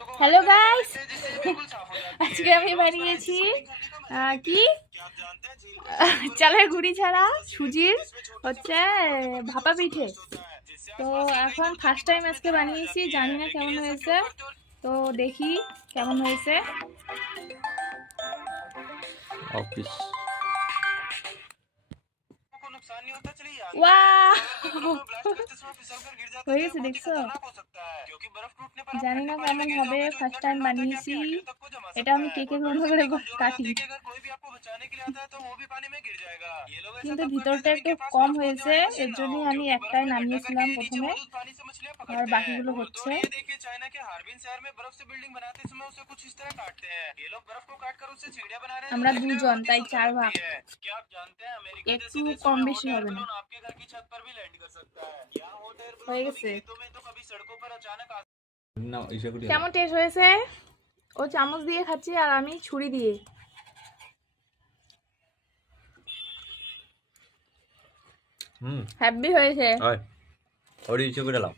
Hello guys, আজকে আমি বানিয়েছি কি চালের গুঁড়ি ছাড়া সুজির হচ্ছে ভাপা পিঠে। তো এখন ফার্স্ট টাইম আজকে বানিয়েছি, জানি না কেমন হয়েছে, তো দেখি কেমন হয়েছে। ऑफिस হয়ে গেছে, দেখছো? জানি না কেমন হবে, ফার্স্ট টাইম বানিয়েছি। এটা আমি কেকের মতো করে কাটি, কিন্তু ভিতরটা একটু কম হয়েছে, এর জন্যই আমি একটাই নামিয়েছিলাম প্রথমে, আর বাকিগুলো হচ্ছে। আমরা দুজন, তাই 4 ভাগ, একটু কম বেশি হবে না। হয়ে গেছে। ना इसे कुछ কেমন টেস্ট হয়েছে? ও চামচ দিয়ে খাচ্ছি আর আমি ছুরি দিয়ে। হ্যাপি হয়েছে। और इसे कुछ लाओ